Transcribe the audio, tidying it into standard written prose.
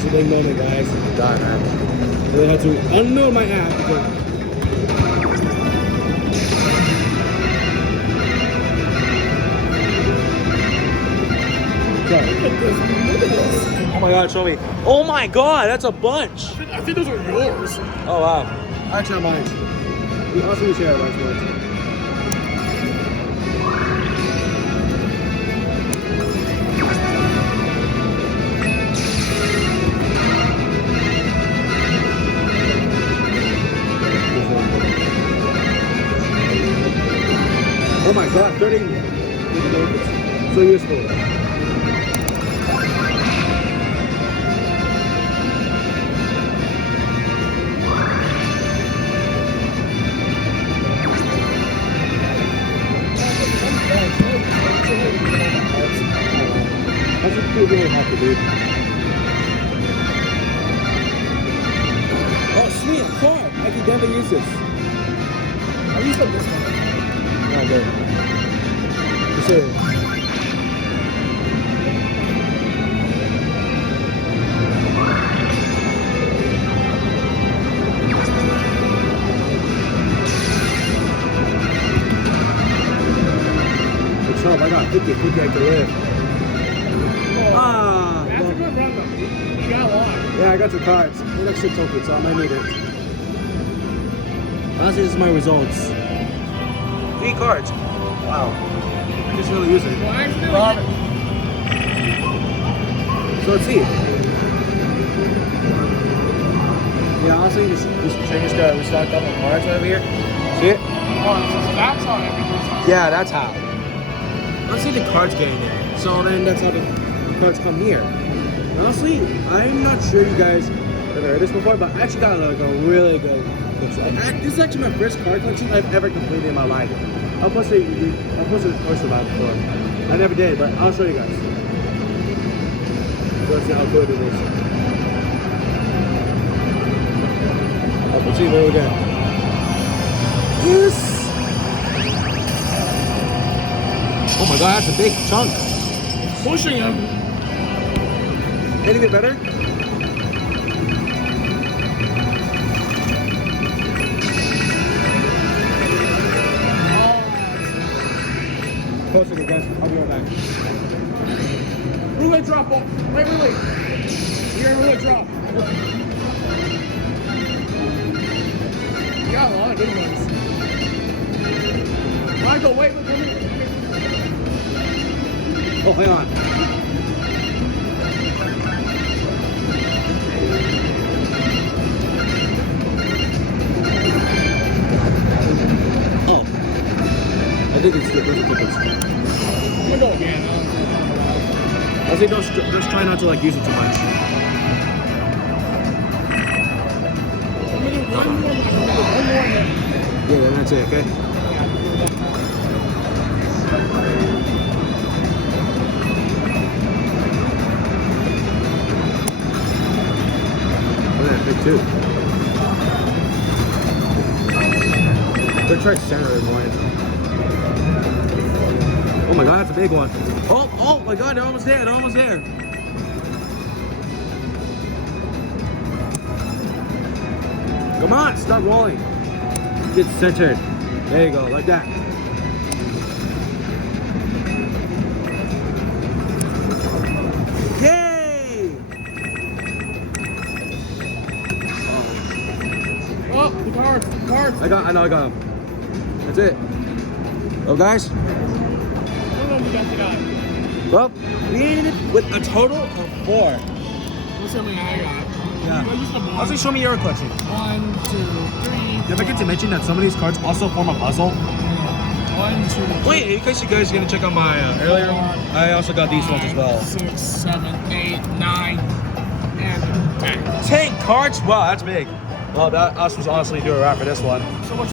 is a big moment, guys. God, man. I really had to unload my app because Look at this. Look at this. Oh my God, show me. Oh my God, that's a bunch. I think those are yours. Oh wow. actually not mine. We also share our rights. Oh my God, 30. So useful. That's what people really have to do. Oh, sweet, a car. I can definitely use this. I used this one. Oh, good. For sure. What's up? I got 50 I can live. Ah, That's a well, good run, though. You got a lot. yeah, I got your cards. And that shit's open, so I might need it. Honestly, this is my results. 3 cards. Wow. I just really use it. Well, actually, So let's see. Yeah, honestly, this train just got restocked up on cards over here. See it? that's how everything's. Yeah, that's how. Let's see the cards getting there. So then that's how the cards come here. Honestly, I'm not sure you guys have heard this before, but I actually got like a really good collection. This is actually my first card collection I've ever completed in my life. I posted a post about it before. I never did, but I'll show you guys. So let's see how good it is. Let's see what we got. Yes! Oh my God, that's a big chunk. Pushing him. Anything better? Closer to guys. I'll be right back. Roulette drop. Wait. You're gonna roulette drop. You got a lot of good ones. Michael, wait. Oh, hang on. Oh. I think it's good. Those are tickets. I'm gonna go again. I say just try not to like use it too much. I'm gonna do one more. Yeah, then that's it, okay? Oh, yeah, big too. They're trying to center it one. Oh my God, that's a big one. Oh my God, they're almost there. Come on, stop rolling. Get centered. There you go, like that. Yay! Oh, the cards. I know I got them. That's it. Well, guys. I don't know if we got the guy. Well, we ended with a total of 4. What's how many I got? Yeah. Well, just a one. Also, show me your collection. 1, 2, 3. Did I forget to mention that some of these cards also form a puzzle? 1, 2, 3. Wait, in case you guys are gonna check out my earlier one, I also got these ones as well. 6, 7, 8, 9, and 10. 10 cards? Wow, that's big. Well, that us was honestly doing a wrap for this one. So much.